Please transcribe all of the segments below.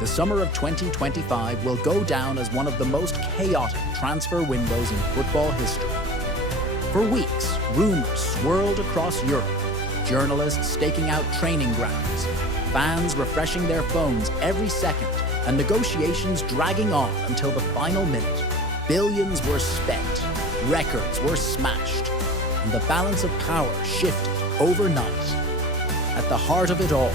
the summer of 2025 will go down as one of the most chaotic transfer windows in football history. For weeks, rumors swirled across Europe, journalists staking out training grounds, fans refreshing their phones every second, and negotiations dragging on until the final minute. Billions were spent, records were smashed, and the balance of power shifted overnight. At the heart of it all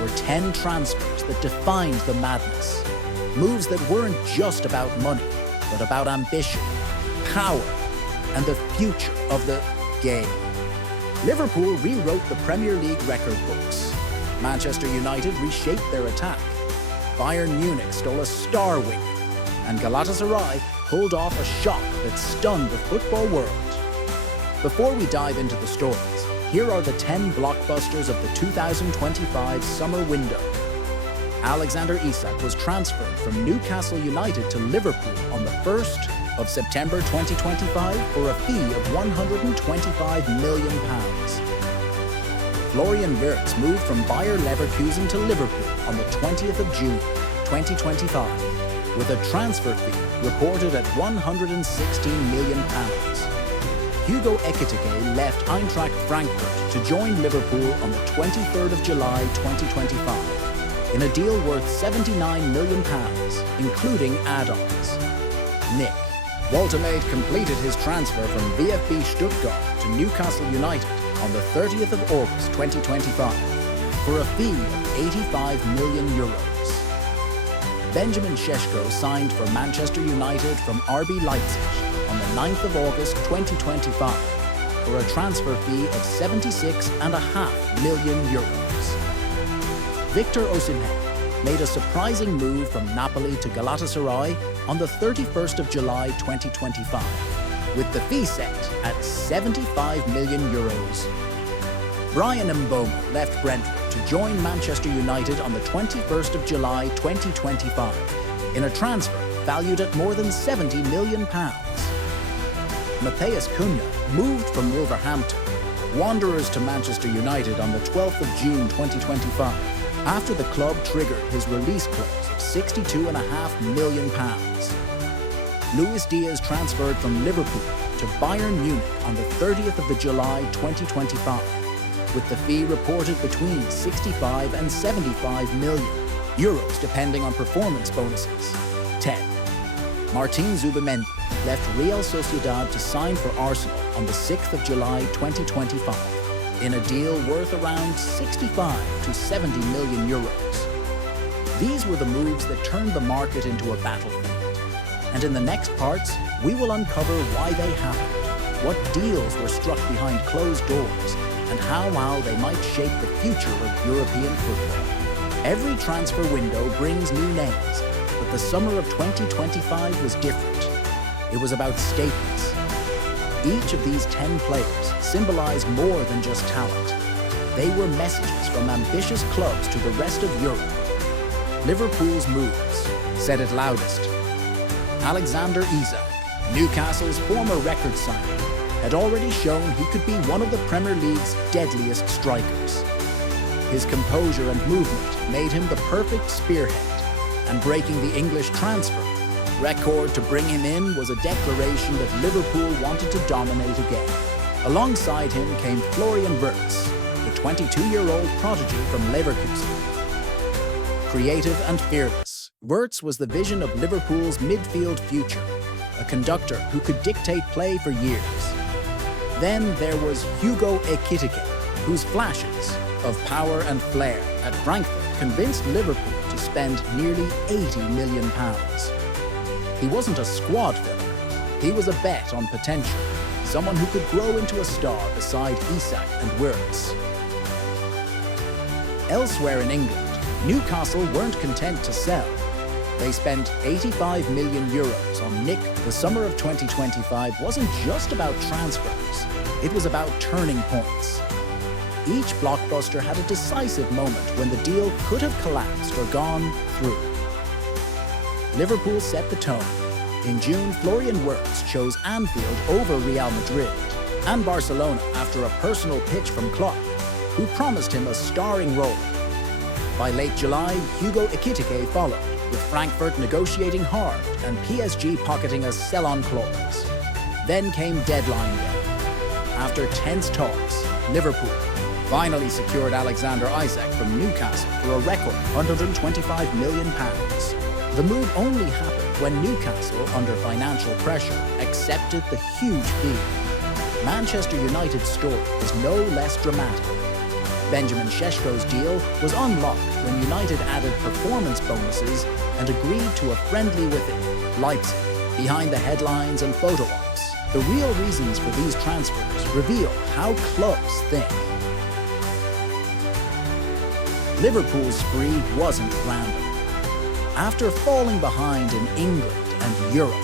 were 10 transfers that defined the madness. Moves that weren't just about money, but about ambition, power, and the future of the game. Liverpool rewrote the Premier League record books. Manchester United reshaped their attack. Bayern Munich stole a star winger, and Galatasaray pulled off a shock that stunned the football world. Before we dive into the stories, here are the 10 blockbusters of the 2025 summer window. Alexander Isak was transferred from Newcastle United to Liverpool on the 1st of September 2025 for a fee of £125 million. Florian Wirtz moved from Bayer Leverkusen to Liverpool on the 20th of June 2025, with a transfer fee reported at £116 million. Hugo Ekitiké left Eintracht Frankfurt to join Liverpool on the 23rd of July 2025 in a deal worth £79 million, including add-ons. Woltemade completed his transfer from VfB Stuttgart to Newcastle United on the 30th of August 2025 for a fee of €85 million. Benjamin Šeško signed for Manchester United from RB Leipzig on the 9th of August 2025 for a transfer fee of €76.5 million. Victor Osimhen made a surprising move from Napoli to Galatasaray on the 31st of July 2025, with the fee set at €75 million. Bryan Mbeumo left Brentford to join Manchester United on the 21st of July 2025 in a transfer valued at more than £70 million. Matheus Cunha moved from Wolverhampton Wanderers to Manchester United on the 12th of June 2025 after the club triggered his release clause of £62.5 million. Díaz transferred from Liverpool to Bayern Munich on the 30th of July 2025, with the fee reported between 65 and 75 million euros depending on performance bonuses. 10. Martín Zubimendi left Real Sociedad to sign for Arsenal on the 6th of July 2025 in a deal worth around 65 to 70 million euros. These were the moves that turned the market into a battlefield. And in the next parts, we will uncover why they happened, what deals were struck behind closed doors, and how they might shape the future of European football. Every transfer window brings new names, but the summer of 2025 was different. It was about statements. Each of these 10 players symbolized more than just talent. They were messages from ambitious clubs to the rest of Europe. Liverpool's moves said it loudest. Alexander Isak, Newcastle's former record signer, had already shown he could be one of the Premier League's deadliest strikers. His composure and movement made him the perfect spearhead, and breaking the English transfer record to bring him in was a declaration that Liverpool wanted to dominate again. Alongside him came Florian Wirtz, the 22-year-old prodigy from Leverkusen. Creative and fearless, Wirtz was the vision of Liverpool's midfield future, a conductor who could dictate play for years. Then there was Hugo Ekitiké, whose flashes of power and flair at Frankfurt convinced Liverpool to spend nearly £80 million. He wasn't a squad filler, he was a bet on potential, someone who could grow into a star beside Isak and Wirtz. Elsewhere in England, Newcastle weren't content to sell. They spent €85 million on Nick. The summer of 2025 wasn't just about transfers, it was about turning points. Each blockbuster had a decisive moment when the deal could have collapsed or gone through. Liverpool set the tone. In June, Florian Wirtz chose Anfield over Real Madrid and Barcelona after a personal pitch from Klopp, who promised him a starring role. By late July, Hugo Ekitiké followed, with Frankfurt negotiating hard and PSG pocketing a sell-on clause. Then came deadline day. After tense talks, Liverpool finally secured Alexander Isak from Newcastle for a record £125 million. The move only happened when Newcastle, under financial pressure, accepted the huge fee. Manchester United's story was no less dramatic. Benjamin Šeško's deal was unlocked when United added performance bonuses and agreed to a friendly with it, Leipzig, behind the headlines and photo ops. The real reasons for these transfers reveal how clubs think. Liverpool's spree wasn't random. After falling behind in England and Europe,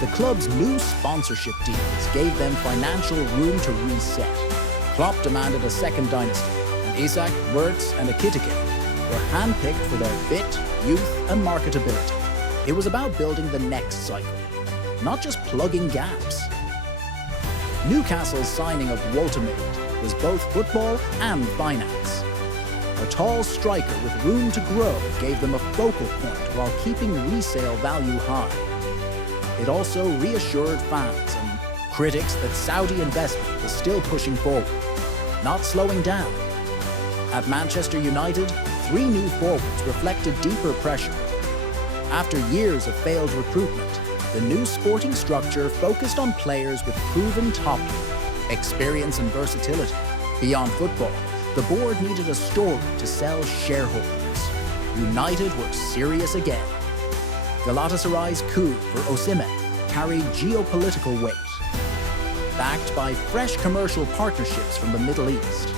the club's new sponsorship deals gave them financial room to reset. Klopp demanded a second dynasty, and Isak, Wirtz and Ekitiké were handpicked for their fit, youth and marketability. It was about building the next cycle, not just plugging gaps. Newcastle's signing of Woltemade was both football and finance. A tall striker with room to grow gave them a focal point while keeping resale value high. It also reassured fans and critics that Saudi investment was still pushing forward, not slowing down. At Manchester United, 3 new forwards reflected deeper pressure. After years of failed recruitment, the new sporting structure focused on players with proven top experience and versatility. Beyond football, the board needed a story to sell shareholders. United were serious again. Galatasaray's coup for Osimhen carried geopolitical weight. Backed by fresh commercial partnerships from the Middle East,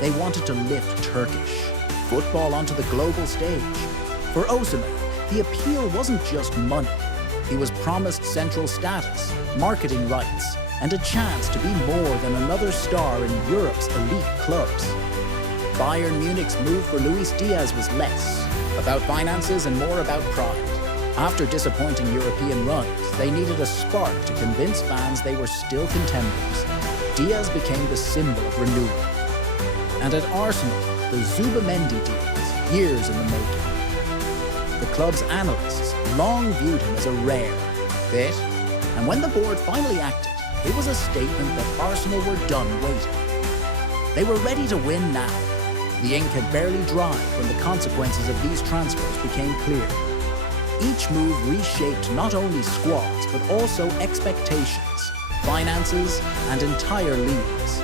they wanted to lift Turkish football onto the global stage. For Osimhen, the appeal wasn't just money. He was promised central status, marketing rights, and a chance to be more than another star in Europe's elite clubs. Bayern Munich's move for Luis Díaz was less about finances and more about pride. After disappointing European runs, they needed a spark to convince fans they were still contenders. Díaz became the symbol of renewal. And at Arsenal, the Zubimendi deal was years in the making. The club's analysts long viewed him as a rare fit, and when the board finally acted, it was a statement that Arsenal were done waiting. They were ready to win now. The ink had barely dried when the consequences of these transfers became clear. Each move reshaped not only squads, but also expectations, finances, and entire leagues.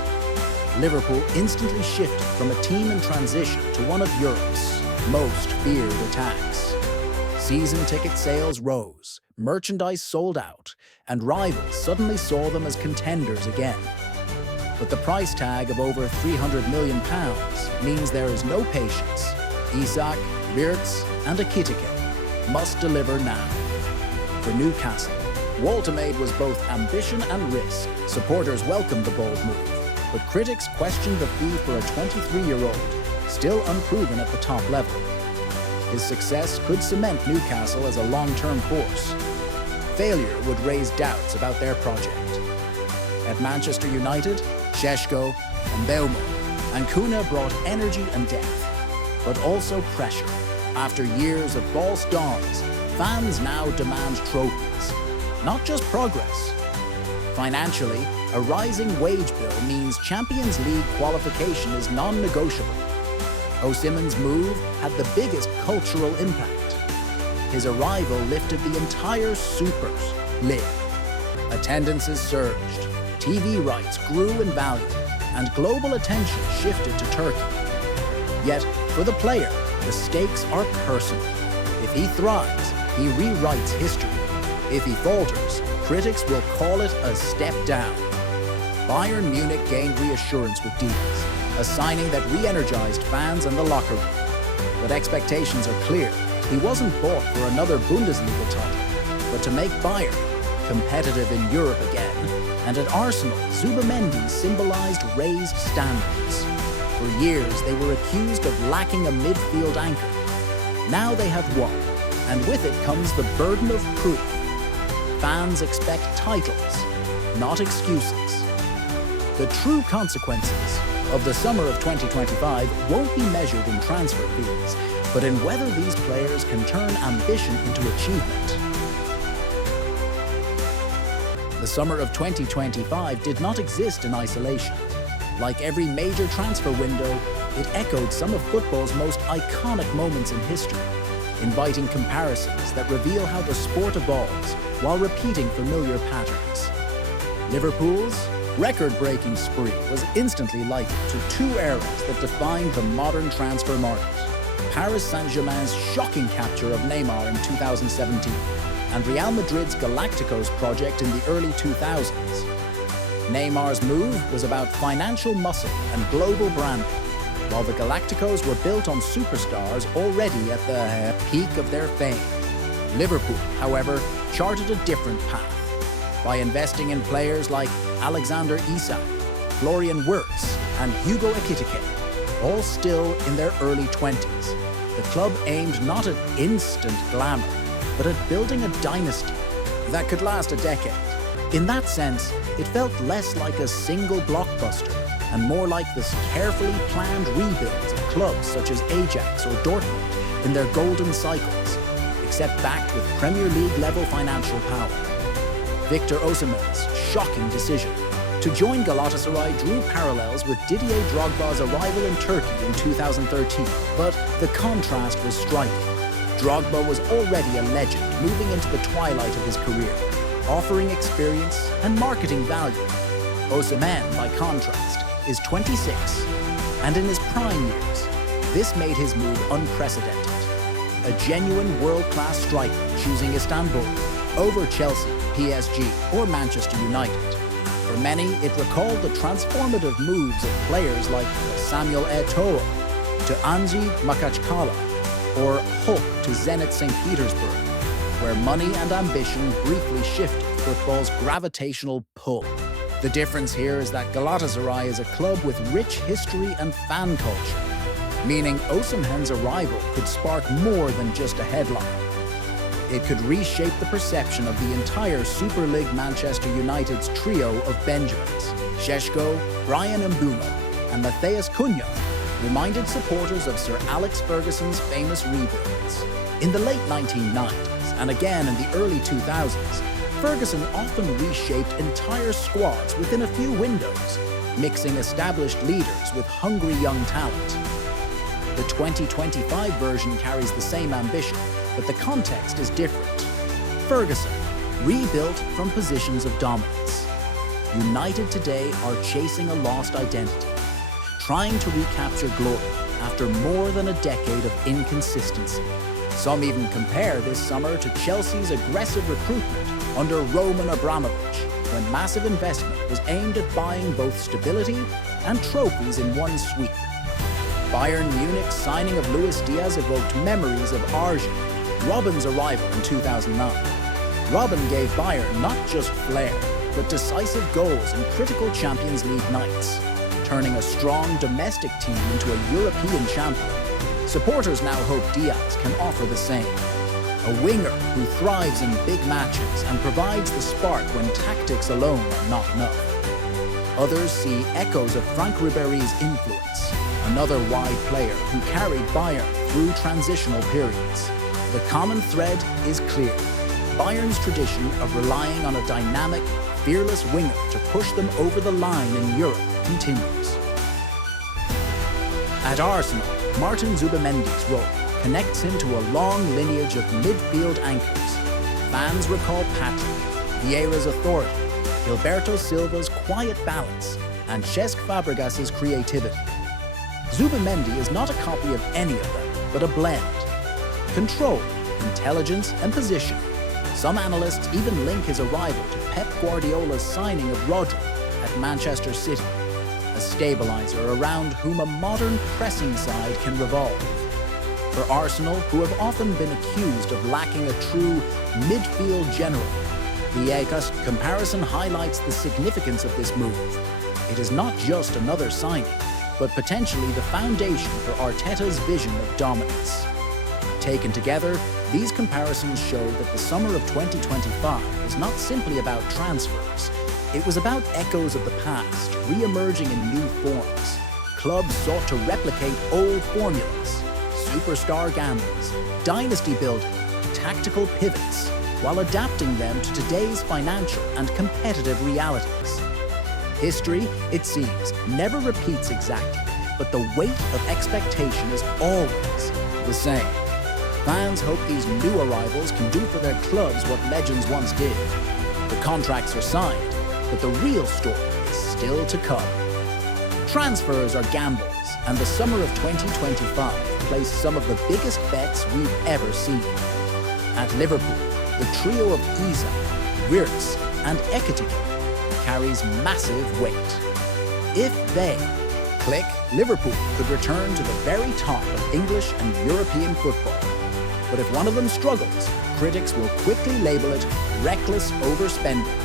Liverpool instantly shifted from a team in transition to one of Europe's most feared attacks. Season ticket sales rose, merchandise sold out, and rivals suddenly saw them as contenders again. But the price tag of over £300 million means there is no patience. Isak, Wirtz, and Ekitiké must deliver now. For Newcastle, Woltemade was both ambition and risk. Supporters welcomed the bold move, but critics questioned the fee for a 23-year-old, still unproven at the top level. His success could cement Newcastle as a long-term force. Failure would raise doubts about their project. At Manchester United, Šeško, Mbeumo, and Cunha brought energy and depth, but also pressure. After years of false dawns, fans now demand trophies, not just progress. Financially, a rising wage bill means Champions League qualification is non-negotiable. Osimhen's move had the biggest cultural impact. His arrival lifted the entire Supers lid. Attendances surged, TV rights grew in value, and global attention shifted to Turkey. Yet, for the player, the stakes are personal. If he thrives, he rewrites history. If he falters, critics will call it a step down. Bayern Munich gained reassurance with Díaz, a signing that re-energized fans and the locker room. But expectations are clear. He wasn't bought for another Bundesliga title, but to make Bayern competitive in Europe again. And at Arsenal, Zubimendi symbolized raised standards. For years, they were accused of lacking a midfield anchor. Now they have one, and with it comes the burden of proof. Fans expect titles, not excuses. The true consequences of the summer of 2025 won't be measured in transfer fees, but in whether these players can turn ambition into achievement. The summer of 2025 did not exist in isolation. Like every major transfer window, it echoed some of football's most iconic moments in history, inviting comparisons that reveal how the sport evolves while repeating familiar patterns. Liverpool's record-breaking spree was instantly likened to two eras that defined the modern transfer market: Paris Saint-Germain's shocking capture of Neymar in 2017, and Real Madrid's Galacticos project in the early 2000s. Neymar's move was about financial muscle and global branding, while the Galacticos were built on superstars already at the peak of their fame. Liverpool, however, charted a different path. By investing in players like Alexander Isak, Florian Wirtz, and Hugo Ekitiké, all still in their early 20s, the club aimed not at instant glamour, but at building a dynasty that could last a decade. In that sense, it felt less like a single blockbuster and more like the carefully planned rebuilds of clubs such as Ajax or Dortmund in their golden cycles, except backed with Premier League-level financial power. Victor Osimhen's shocking decision to join Galatasaray drew parallels with Didier Drogba's arrival in Turkey in 2013, but the contrast was striking. Drogba was already a legend moving into the twilight of his career, offering experience and marketing value. Osimhen, by contrast, is 26, and in his prime years, this made his move unprecedented. A genuine world-class striker choosing Istanbul over Chelsea, PSG, or Manchester United. For many, it recalled the transformative moves of players like Samuel Eto'o to Anzi Makachkala, or Hulk to Zenit St. Petersburg, where money and ambition briefly shifted football's gravitational pull. The difference here is that Galatasaray is a club with rich history and fan culture, meaning Osimhen's arrival could spark more than just a headline. It could reshape the perception of the entire Super League Manchester United's trio of Benjamins. Šeško, Bryan Mbeumo, and Matheus Cunha reminded supporters of Sir Alex Ferguson's famous rebuilds. In the late 1990s and again in the early 2000s, Ferguson often reshaped entire squads within a few windows, mixing established leaders with hungry young talent. The 2025 version carries the same ambition, but the context is different. Ferguson, rebuilt from positions of dominance. United today are chasing a lost identity, trying to recapture glory after more than a decade of inconsistency. Some even compare this summer to Chelsea's aggressive recruitment under Roman Abramovich, when massive investment was aimed at buying both stability and trophies in one sweep. Bayern Munich's signing of Luis Díaz evoked memories of Arjen Robben's arrival in 2009. Robben gave Bayern not just flair, but decisive goals in critical Champions League nights, turning a strong domestic team into a European champion. Supporters now hope Díaz can offer the same. A winger who thrives in big matches and provides the spark when tactics alone are not enough. Others see echoes of Franck Ribéry's influence, another wide player who carried Bayern through transitional periods. The common thread is clear. Bayern's tradition of relying on a dynamic, fearless winger to push them over the line in Europe continues. At Arsenal, Martín Zubimendi's role connects him to a long lineage of midfield anchors. Fans recall Patrick, Vieira's authority, Gilberto Silva's quiet balance, and Cesc Fabregas's creativity. Zubimendi is not a copy of any of them, but a blend. Control, intelligence, and position. Some analysts even link his arrival to Pep Guardiola's signing of Rodri at Manchester City, a stabilizer around whom a modern pressing side can revolve. For Arsenal, who have often been accused of lacking a true midfield general, the Ajax comparison highlights the significance of this move. It is not just another signing, but potentially the foundation for Arteta's vision of dominance. Taken together, these comparisons show that the summer of 2025 was not simply about transfers. It was about echoes of the past, re-emerging in new forms. Clubs sought to replicate old formulas. superstar gambles, dynasty building, tactical pivots, while adapting them to today's financial and competitive realities. History, it seems, never repeats exactly, but the weight of expectation is always the same. Fans hope these new arrivals can do for their clubs what legends once did. The contracts are signed, but the real story is still to come. Transfers are gambles, and the summer of 2025 placed some of the biggest bets we've ever seen. At Liverpool, the trio of Isak, Wirtz and Ekitiké carries massive weight. If they click, Liverpool could return to the very top of English and European football. But if one of them struggles, critics will quickly label it reckless overspending.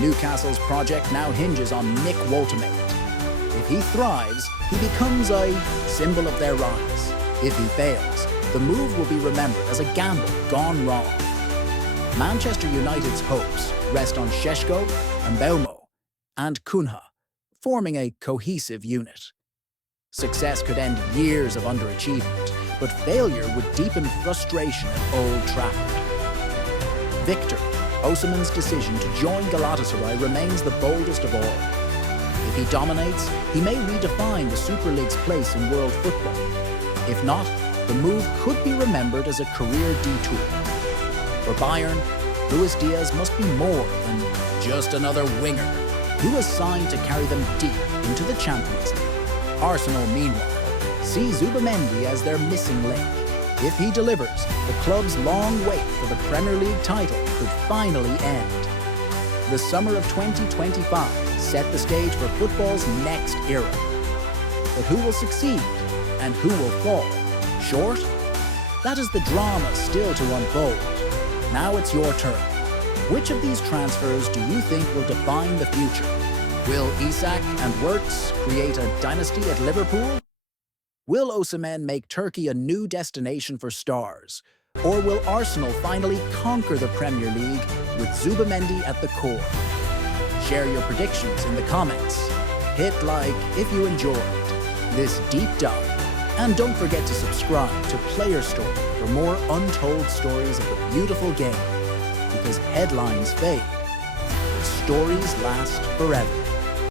Newcastle's project now hinges on Woltemade. If he thrives, he becomes a symbol of their rise. If he fails, the move will be remembered as a gamble gone wrong. Manchester United's hopes rest on Šeško, Mbeumo and Cunha, forming a cohesive unit. Success could end years of underachievement, but failure would deepen frustration at Old Trafford. Victor Osimhen's decision to join Galatasaray remains the boldest of all. If he dominates, he may redefine the Super League's place in world football. If not, the move could be remembered as a career detour. For Bayern, Díaz must be more than just another winger. He was signed to carry them deep into the Champions League. Arsenal, meanwhile, see Zubimendi as their missing link. If he delivers, the club's long wait for the Premier League title could finally end. The summer of 2025 set the stage for football's next era. But who will succeed and who will fall short? That is the drama still to unfold. Now it's your turn. Which of these transfers do you think will define the future? Will Isak and Wirtz create a dynasty at Liverpool? Will Osimhen make Turkey a new destination for stars? Or will Arsenal finally conquer the Premier League with Zubimendi at the core? Share your predictions in the comments. Hit like if you enjoyed this deep dive. And don't forget to subscribe to Player Story for more untold stories of the beautiful game. Because headlines fade, but stories last forever.